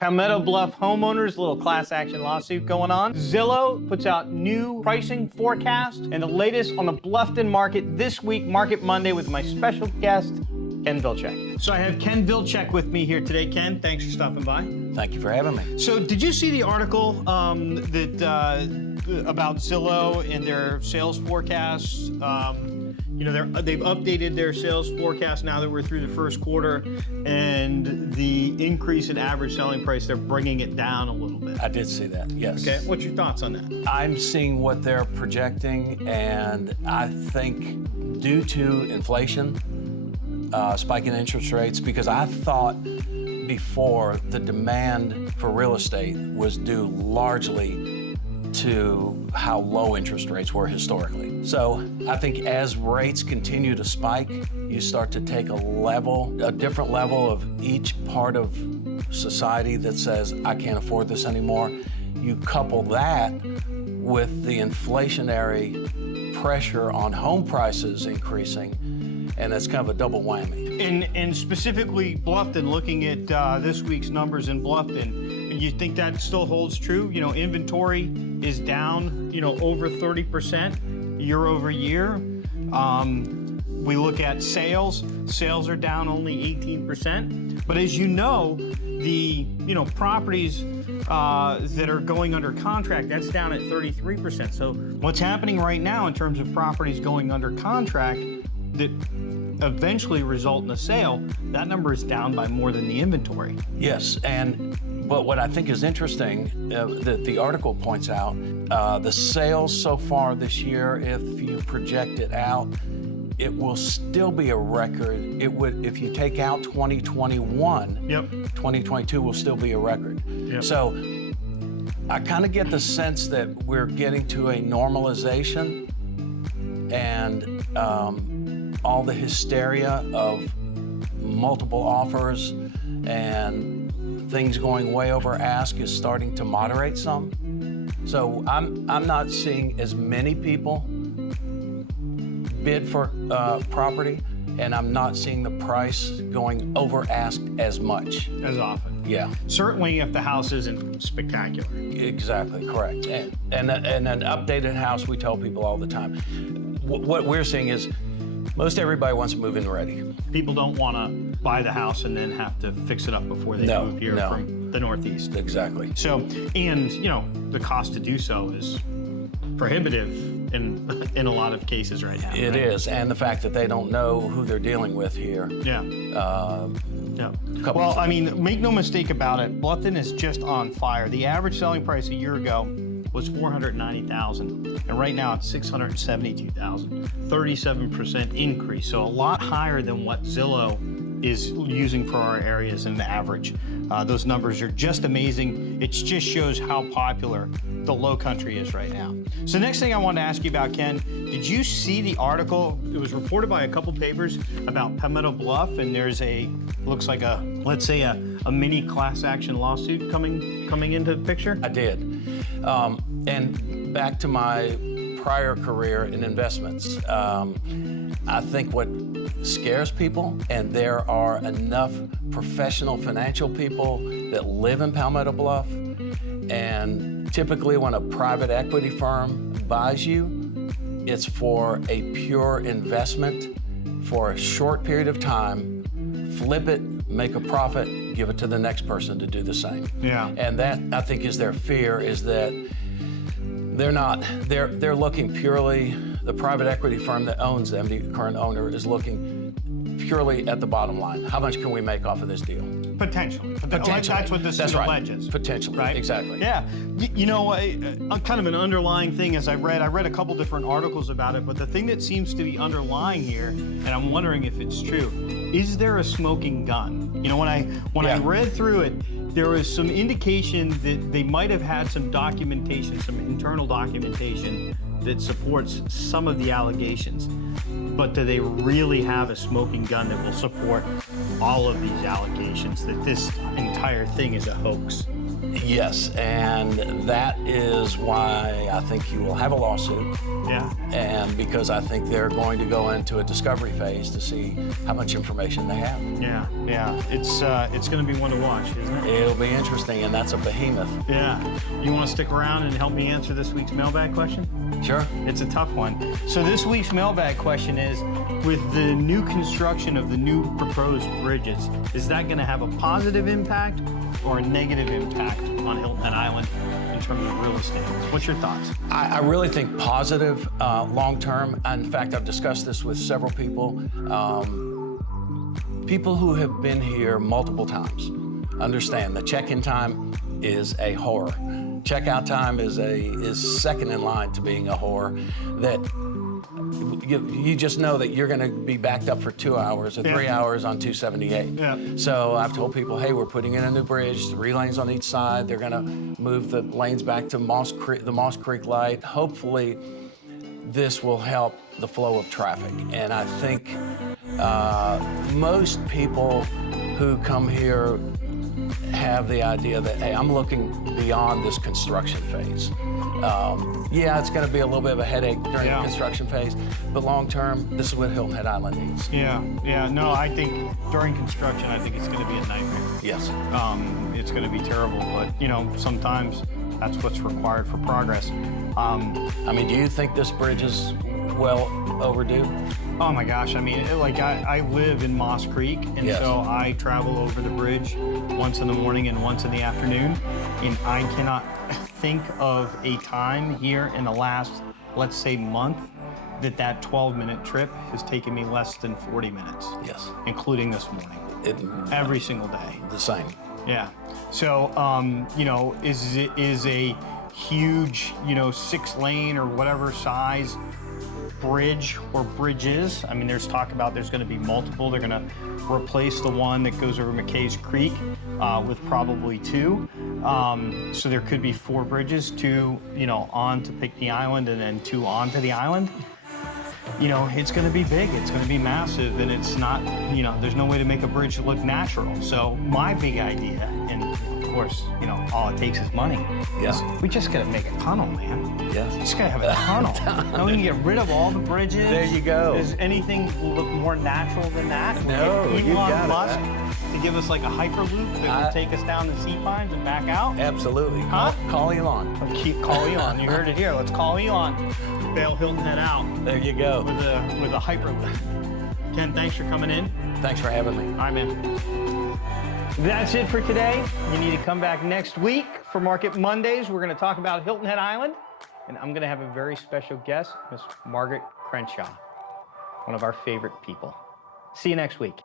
Palmetto Bluff homeowners, little class action lawsuit going on. Zillow puts out new pricing forecast and the latest on the Bluffton market this week, Market Monday, with my special guest, Ken Vilcheck. So I have Ken Vilcheck with me here today. Ken, thanks for stopping by. Thank you for having me. So did you see the article about Zillow and their sales forecasts? They've updated their sales forecast now that we're through the first quarter, and the increase in average selling price, they're bringing it down a little bit. I did see that, yes. Okay, what's your thoughts on that? I'm seeing what they're projecting, and I think due to inflation, spiking interest rates, because I thought before the demand for real estate was due largely to how low interest rates were historically. So I think as rates continue to spike, you start to take a different level of each part of society that says, I can't afford this anymore. You couple that with the inflationary pressure on home prices increasing, and it's kind of a double whammy. And specifically Bluffton, looking at this week's numbers in Bluffton, you think that still holds true? You know, inventory is down, over 30% year over year. We look at sales are down only 18%. But as you know, the properties that are going under contract, that's down at 33%. So what's happening right now in terms of properties going under contract that eventually result in a sale, that number is down by more than the inventory. Yes, but what I think is interesting, that the article points out, the sales so far this year, if you project it out, it will still be a record. It would, if you take out 2021, yep. 2022 will still be a record. Yep. So I kind of get the sense that we're getting to a normalization, and all the hysteria of multiple offers and things going way over ask is starting to moderate some. So I'm not seeing as many people bid for property, and I'm not seeing the price going over ask as much. As often. Yeah. Certainly if the house isn't spectacular. Exactly, correct. And an updated house, we tell people all the time. What we're seeing is most everybody wants to move in ready. People don't want to buy the house and then have to fix it up before they move here from the Northeast. Exactly. So, and the cost to do so is prohibitive in a lot of cases right now. It is, and the fact that they don't know who they're dealing with here. Yeah. Yeah. Well, I mean, make no mistake about it, Bluffton is just on fire. The average selling price a year ago was $490,000, and right now it's $672,000, 37% increase. So a lot higher than what Zillow is using for our areas in the average. Those numbers are just amazing. It just shows how popular the low country is right now. So next thing I wanted to ask you about, Ken, did you see the article? It was reported by a couple papers about Palmetto Bluff, and there's looks like let's say a mini class action lawsuit coming into the picture? I did. And back to my prior career in investments, I think what scares people, and there are enough professional financial people that live in Palmetto Bluff, and typically when a private equity firm buys you, it's for a pure investment for a short period of time, flip it, make a profit, give it to the next person to do the same. Yeah. And that, I think, is their fear, is that they're looking purely, the private equity firm that owns them, the current owner, is looking purely at the bottom line. How much can we make off of this deal? Potentially. Potentially. That's what this alleges. Potentially, right? Exactly. Yeah. Kind of an underlying thing as I read a couple different articles about it, but the thing that seems to be underlying here, and I'm wondering if it's true, is there a smoking gun? When I read through it, there was some indication that they might have had some documentation, some internal documentation that supports some of the allegations. but do they really have a smoking gun that will support all of these allegations that this entire thing is a hoax? Yes, and that is why I think you will have a lawsuit. Yeah. And because I think they're going to go into a discovery phase to see how much information they have. Yeah, yeah. It's going to be one to watch, isn't it? It'll be interesting, and that's a behemoth. Yeah. You want to stick around and help me answer this week's mailbag question? Sure. It's a tough one. So this week's mailbag question is, with the new construction of the new proposed bridges, is that going to have a positive impact or a negative impact on Hilton Head Island in terms of real estate? What's your thoughts? I really think positive long term. In fact, I've discussed this with several people. People who have been here multiple times understand that check-in time is a horror. Checkout time is second in line to being a horror. That you just know that you're going to be backed up for 2 hours or 3 hours on 278. Yeah. So I've told people, hey, we're putting in a new bridge, 3 lanes on each side. They're going to move the lanes back to the Moss Creek light. Hopefully, this will help the flow of traffic. And I think most people who come here have the idea that, hey, I'm looking beyond this construction phase. Yeah, it's going to be a little bit of a headache during the construction phase, but long term, this is what Hilton Head Island needs. Yeah, yeah. No, I think during construction, I think it's going to be a nightmare. Yes. It's going to be terrible, but sometimes that's what's required for progress. I mean, do you think this bridge is well overdue? Oh my gosh, I mean, I live in Moss Creek, and so I travel over the bridge once in the morning and once in the afternoon, and I cannot think of a time here in the last, let's say, month that 12-minute trip has taken me less than 40 minutes. Yes. Including this morning. Every single day. The same. Yeah. So, is a huge, 6-lane or whatever size bridge or bridges. I mean, there's talk about there's going to be multiple. They're going to replace the one that goes over McKay's Creek with probably 2. So there could be 4 bridges, 2, on to Pinckney Island and then 2 onto the island. It's going to be big, it's going to be massive, and it's not, there's no way to make a bridge look natural. So my big idea, and of course, all it takes is money. Yes. We just got to make a tunnel, man. Yes. We just got to have a tunnel. Now we can get rid of all the bridges. There you go. Does anything look more natural than that? No, you got Elon it. Musk to give us like a hyperloop that will take us down the Sea Pines and back out? Absolutely. Huh? Call Elon. Call Elon. You heard it here. Let's call Elon. Bail Hilton Head out. There you go. With a hyperloop. Ken, thanks for coming in. Thanks for having me. All right, man. That's it for today. You need to come back next week for Market Mondays. We're going to talk about Hilton Head Island, and I'm going to have a very special guest, Miss Margaret Crenshaw, one of our favorite people. See you next week.